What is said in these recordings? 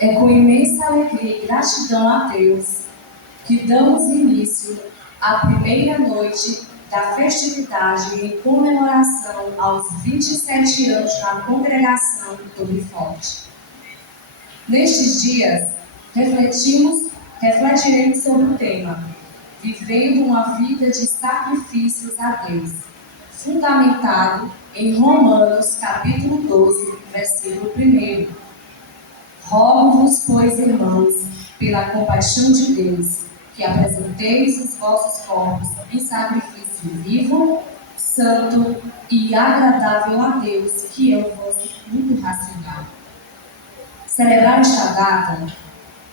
É com imensa alegria e gratidão a Deus que damos início à primeira noite da festividade em comemoração aos 27 anos da congregação do Torre Forte. Nestes dias, refletiremos sobre o tema Vivendo uma vida de sacrifícios a Deus, fundamentado em Romanos capítulo 12, versículo 1. Rogo-vos, pois, irmãos, pela compaixão de Deus, que apresenteis os vossos corpos em sacrifício vivo, santo e agradável a Deus, que é o vosso culto racional. Celebrar esta data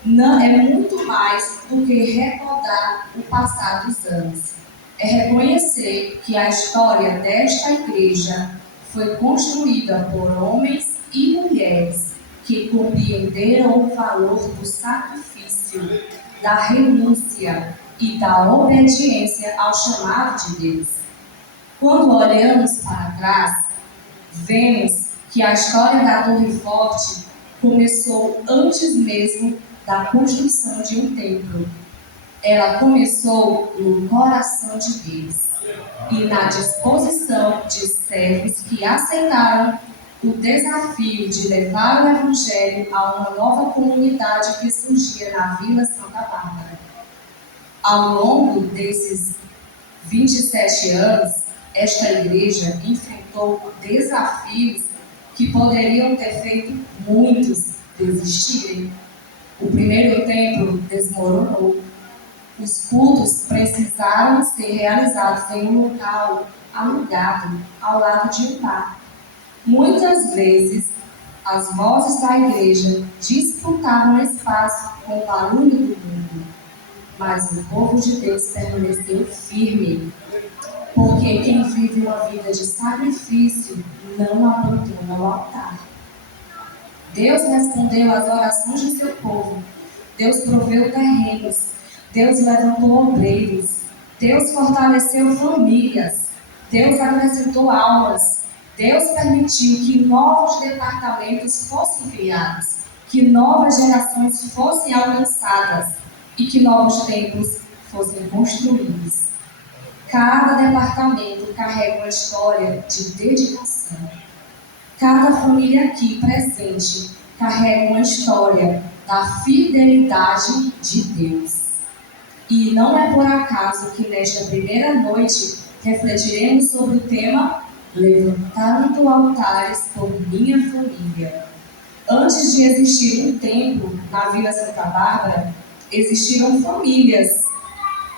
não é muito mais do que recordar o passado dos anos. É reconhecer que a história desta igreja foi construída por homens e mulheres que compreenderam o valor do sacrifício, da renúncia e da obediência ao chamado de Deus. Quando olhamos para trás, vemos que a história da Torre Forte começou antes mesmo da construção de um templo. Ela começou no coração de Deus e na disposição de servos que aceitaram o desafio de levar o Evangelho a uma nova comunidade que surgia na Vila Santa Bárbara. Ao longo desses 27 anos, esta igreja enfrentou desafios que poderiam ter feito muitos desistirem. O primeiro templo desmoronou. Os cultos precisaram ser realizados em um local alugado ao lado de um bar. Muitas vezes, as vozes da igreja disputavam espaço com o barulho do mundo, mas o povo de Deus permaneceu firme, porque quem vive uma vida de sacrifício não abandona o altar. Deus respondeu às orações de seu povo. Deus proveu terrenos. Deus levantou obreiros. Deus fortaleceu famílias. Deus acrescentou almas. Deus permitiu que novos departamentos fossem criados, que novas gerações fossem alcançadas e que novos templos fossem construídos. Cada departamento carrega uma história de dedicação. Cada família aqui presente carrega uma história da fidelidade de Deus. E não é por acaso que nesta primeira noite refletiremos sobre o tema Levantando altares por minha família. Antes de existir um templo na Vila Santa Bárbara, existiram famílias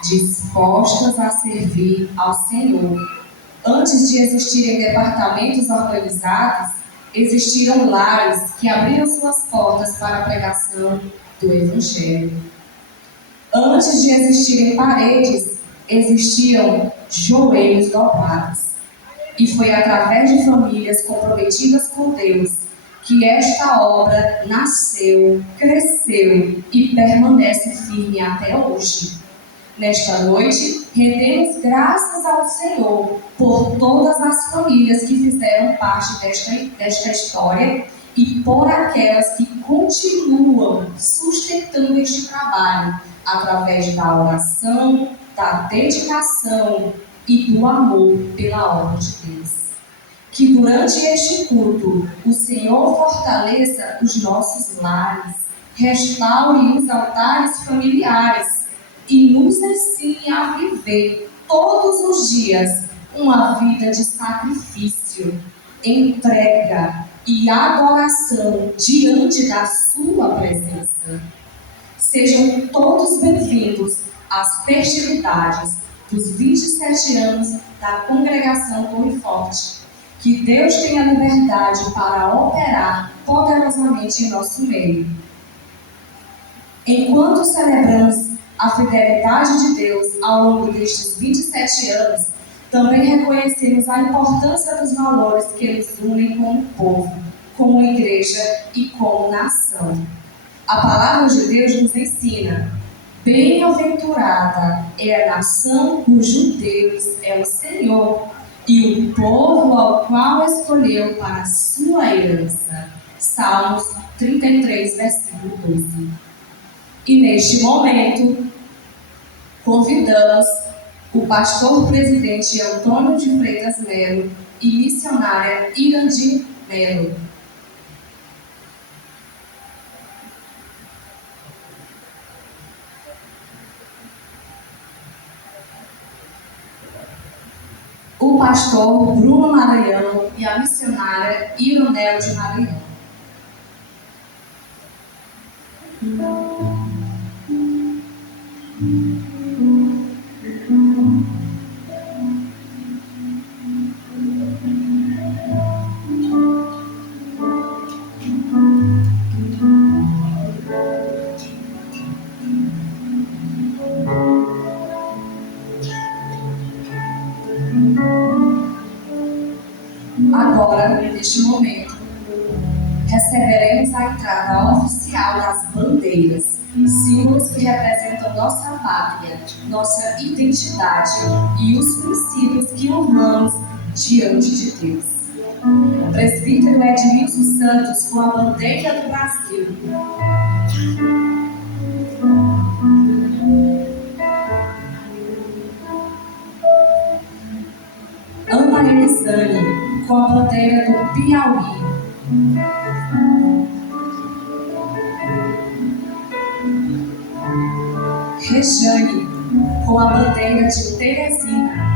dispostas a servir ao Senhor. Antes de existirem departamentos organizados, existiram lares que abriram suas portas para a pregação do Evangelho. Antes de existirem paredes, existiam joelhos dobrados. E foi através de famílias comprometidas com Deus que esta obra nasceu, cresceu e permanece firme até hoje. Nesta noite, rendemos graças ao Senhor por todas as famílias que fizeram parte desta história e por aquelas que continuam sustentando este trabalho através da oração, da dedicação e do amor pela obra de Deus. Que durante este culto o Senhor fortaleça os nossos lares, restaure os altares familiares e nos ensine a viver todos os dias uma vida de sacrifício, entrega e adoração diante da sua presença. Sejam todos bem-vindos às festividades dos 27 anos da Congregação Torre Forte. Que Deus tenha liberdade para operar poderosamente em nosso meio. Enquanto celebramos a fidelidade de Deus ao longo destes 27 anos, também reconhecemos a importância dos valores que nos unem como povo, como igreja e como nação. A palavra de Deus nos ensina: bem-aventurada é a nação cujo Deus é o Senhor, e o povo ao qual escolheu para a sua herança. Salmos 33, versículo 12. E neste momento, convidamos o pastor presidente Antônio de Freitas Melo e missionária Irandi Melo. O pastor Bruno Maranhão e a missionária Ironel de Maranhão. Agora, neste momento, receberemos a entrada oficial das bandeiras, símbolos que representam nossa pátria, nossa identidade e os princípios que honramos diante de Deus. O presbítero Edmilson Santos com a bandeira do Brasil. Ana Elisane com a bandeira do Piauí. Rejane com a bandeira de Teresina.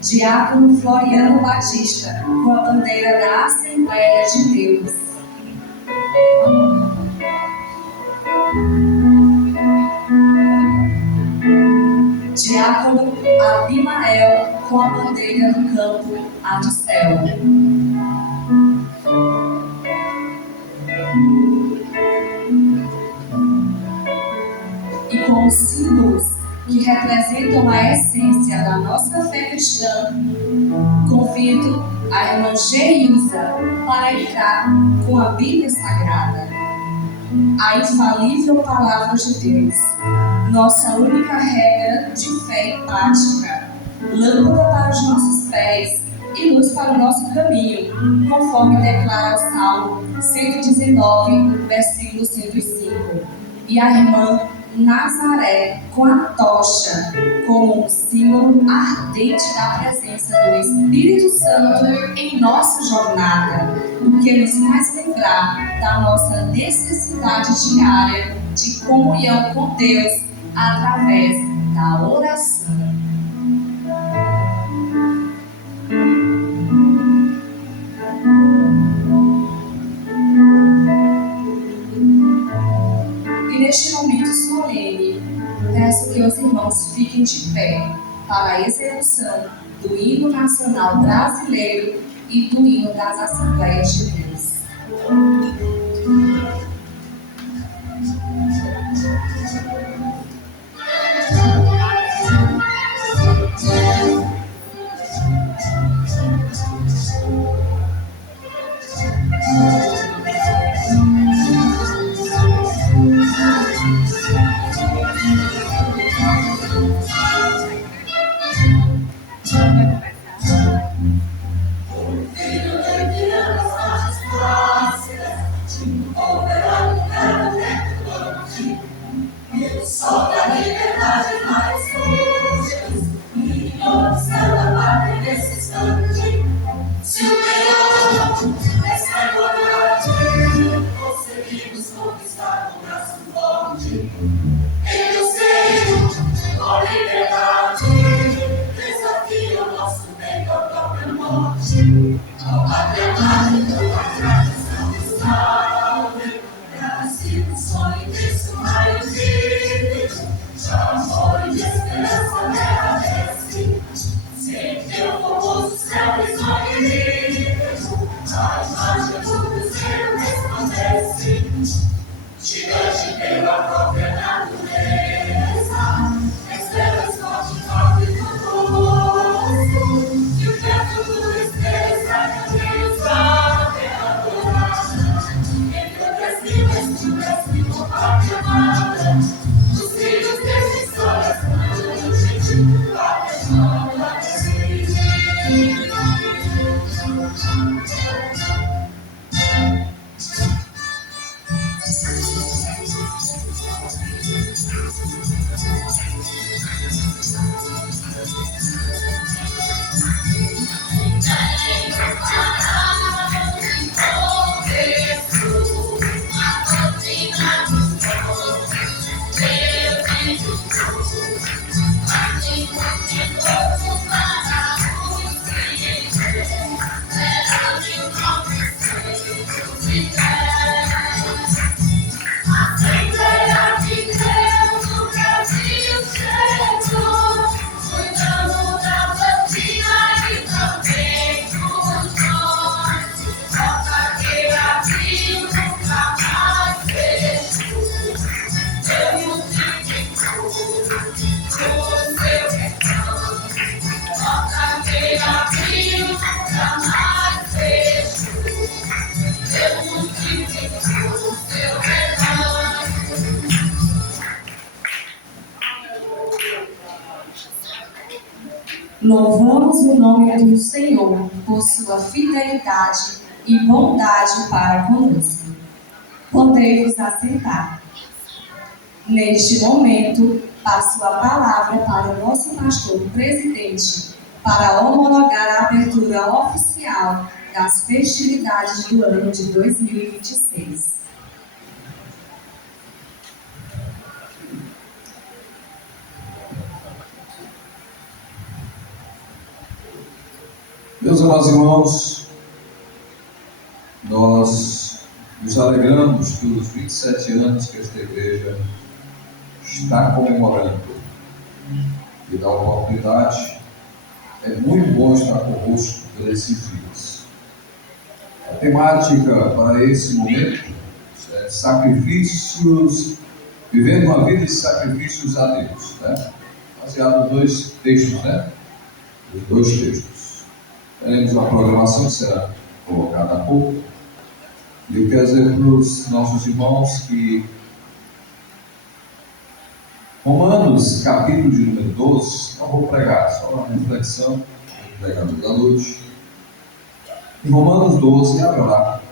Diácono Floriano Batista com a bandeira da Assembleia de Deus. Diácono Abimael com a bandeira do campo A do Céu. E com os símbolos que representam a essência da nossa fé cristã, convido a irmã Geilza para entrar com a Bíblia Sagrada, a infalível Palavra de Deus, nossa única regra de fé e prática, lâmpada para os nossos pés e luz para o nosso caminho, conforme declara o Salmo 119, versículo 105. E a irmã Nazaré com a tocha, como um símbolo ardente da presença do Espírito Santo em nossa jornada, o que nos faz lembrar da nossa necessidade diária de comunhão com Deus através da oração. E neste momento solene, peço que os irmãos fiquem de pé para a execução do hino nacional brasileiro e do hino das Assembleias de Deus. Estrelas Louvamos o nome do Senhor por sua fidelidade e bondade para conosco. Podei-vos assentar. Neste momento, passo a palavra para o nosso pastor presidente para homologar a abertura oficial das festividades do ano de 2026. Meus amados irmãos, nós nos alegramos pelos 27 anos que esta igreja está comemorando. E da oportunidade, é muito bom estar convosco por esses dias. A temática para esse momento é sacrifícios, vivendo uma vida de sacrifícios a Deus, né? Baseado em dois textos, né? Os dois textos. Teremos uma programação que será colocada há pouco. E eu quero dizer para os nossos irmãos que Romanos, capítulo de número 12, não vou pregar, só uma reflexão, vou pregar da noite. Em Romanos 12, abre lá.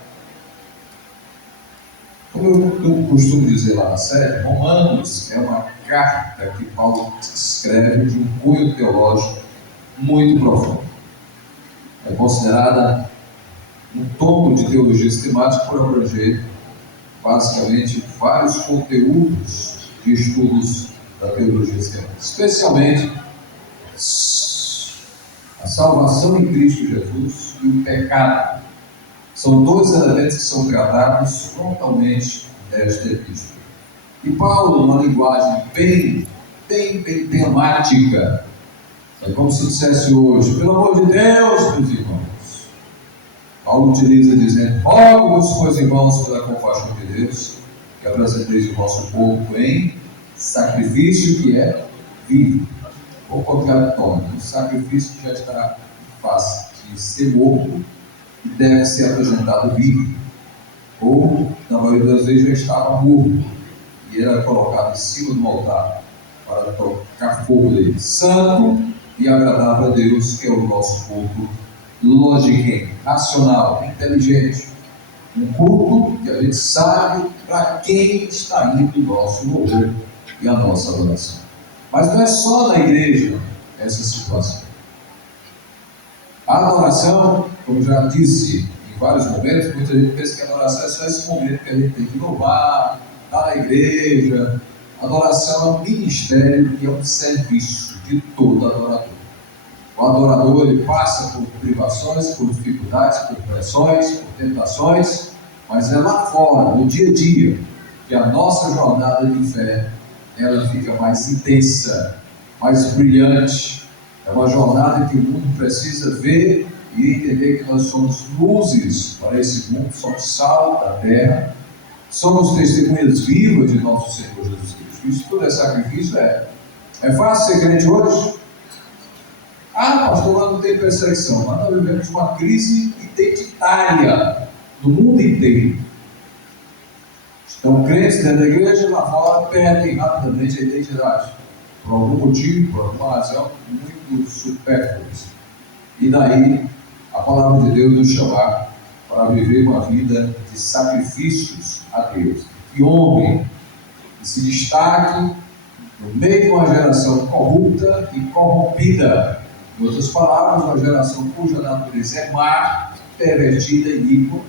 Como eu costumo dizer lá na série, Romanos é uma carta que Paulo escreve de um cunho teológico muito profundo. É considerada um tomo de teologia sistemática por abranger basicamente vários conteúdos de estudos da teologia sistemática, especialmente a salvação em Cristo Jesus e o pecado. São dois elementos que são tratados frontalmente nesta epístola. E Paulo, numa linguagem bem temática, é como se dissesse hoje: pelo amor de Deus, meus irmãos. Paulo utiliza dizendo: rogo-vos, pois irmãos, pela compaixão de Deus, que apresenteis o vosso corpo em sacrifício que é vivo. Ou contraditório, um sacrifício que já está em face de ser morto e deve ser apresentado vivo. Ou, na maioria das vezes, já estava morto e era colocado em cima do altar para tocar fogo dele. Santo e agradável a Deus, que é o nosso culto lógico, racional, inteligente. Um culto que a gente sabe para quem está indo o nosso louvor e a nossa adoração. Mas não é só na igreja essa situação. A adoração, como já disse em vários momentos, muita gente pensa que a adoração é só esse momento que a gente tem que louvar, estar na igreja. A adoração é um ministério e é um serviço de todo adorador. O adorador, ele passa por privações, por dificuldades, por pressões, por tentações, mas é lá fora, no dia a dia, que a nossa jornada de fé, ela fica mais intensa, mais brilhante. É uma jornada que o mundo precisa ver e entender que nós somos luzes para esse mundo, somos sal da terra, somos testemunhas vivas de nosso Senhor Jesus Cristo. Isso tudo é sacrifício, é. É fácil ser crente hoje? Ah, pastor, lá não tem perseguição. Mas nós vivemos uma crise identitária no mundo inteiro. Então, crentes dentro da igreja, lá fora, perdem rapidamente a identidade. Por algum motivo, por alguma razão, muito supérflua. E daí, a palavra de Deus nos chamar para viver uma vida de sacrifícios a Deus. Que homem que se destaque no meio de uma geração corrupta e corrompida. Em outras palavras, uma geração cuja natureza é má, pervertida e iníqua,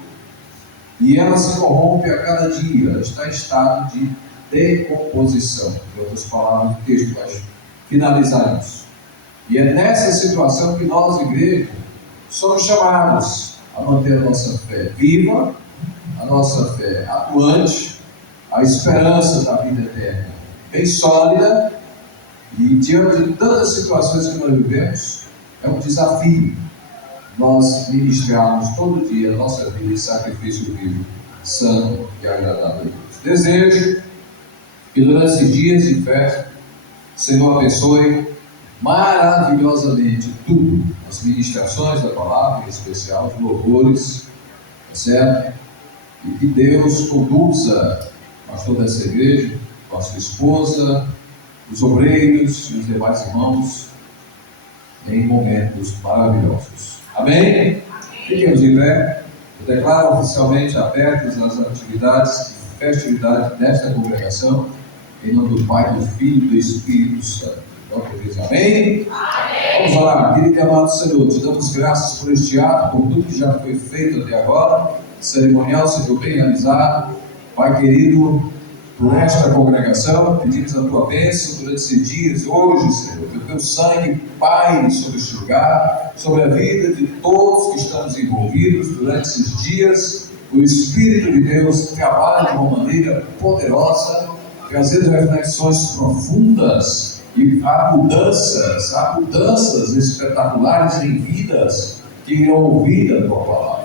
e ela se corrompe a cada dia, ela está em estado de decomposição. Em outras palavras, o texto vai finalizar isso. E é nessa situação que nós, igreja, somos chamados a manter a nossa fé viva, a nossa fé atuante, a esperança da vida eterna bem sólida. E diante de tantas situações que nós vivemos, é um desafio nós ministrarmos todo dia a nossa vida em sacrifício vivo, santo e agradável a Deus. Desejo que durante esses dias de festa, o Senhor abençoe maravilhosamente tudo, as ministrações da palavra, em especial os louvores, certo? E que Deus conduza o pastor dessa igreja, com a sua esposa, os obreiros e os demais irmãos em momentos maravilhosos. Amém? Fiquemos em pé. Eu declaro oficialmente abertas as atividades e festividades desta congregação, em nome do Pai, do Filho e do Espírito Santo. Amém? Vamos orar. Querido e amado Senhor, te damos graças por este ato, por tudo que já foi feito até agora. O cerimonial seja bem realizado. Pai querido, por esta congregação, pedimos a tua bênção durante esses dias, hoje, Senhor, que o teu sangue paire sobre este lugar, sobre a vida de todos que estamos envolvidos durante esses dias. O Espírito de Deus trabalha de uma maneira poderosa, trazendo reflexões profundas, e há mudanças espetaculares em vidas que irão ouvir a tua palavra.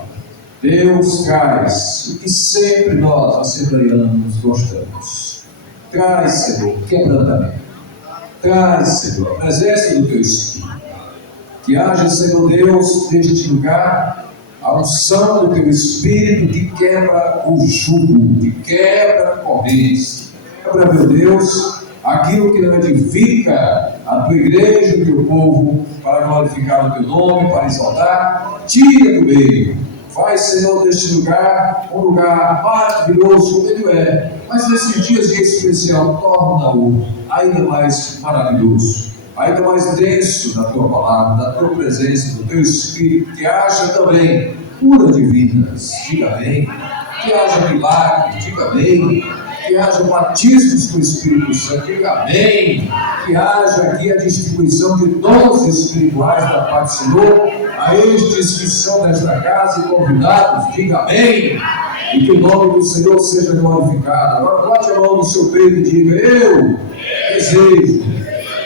Deus, traz o que sempre nós, assembleianos, gostamos. Traz, Senhor, quebrantamento. Traz, Senhor, a presença do teu Espírito. Que haja, Senhor Deus, neste lugar, a unção do teu Espírito que quebra o jugo, que quebra correntes. Quebra, meu Deus, aquilo que não edifica a tua igreja, o teu povo, para glorificar o teu nome, para exaltar, tira do meio. Faz, Senhor, deste lugar um lugar maravilhoso como ele é, mas nesses dias em especial, torna-o ainda mais maravilhoso, ainda mais denso da tua palavra, da tua presença, do teu Espírito, que haja também cura de vidas, diga bem, que haja milagre, diga bem, que haja batismos com o Espírito Santo, diga amém, que haja aqui a distribuição de dons espirituais da parte do Senhor, a estes que são nesta casa e convidados, diga amém, e que o nome do Senhor seja glorificado. Agora bote a mão no seu peito e diga: eu desejo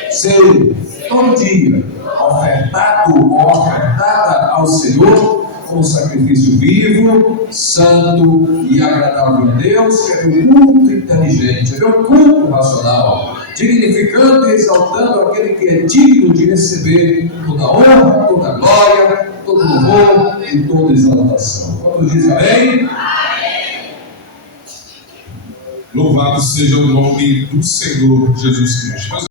ser todo dia ofertado ou ofertada ao Senhor como sacrifício vivo, santo e agradável a Deus, que é meu culto inteligente, é meu culto racional, dignificando e exaltando aquele que é digno de receber toda honra, toda glória, todo louvor e toda exaltação. Quando diz amém? Louvado seja o nome do Senhor Jesus Cristo.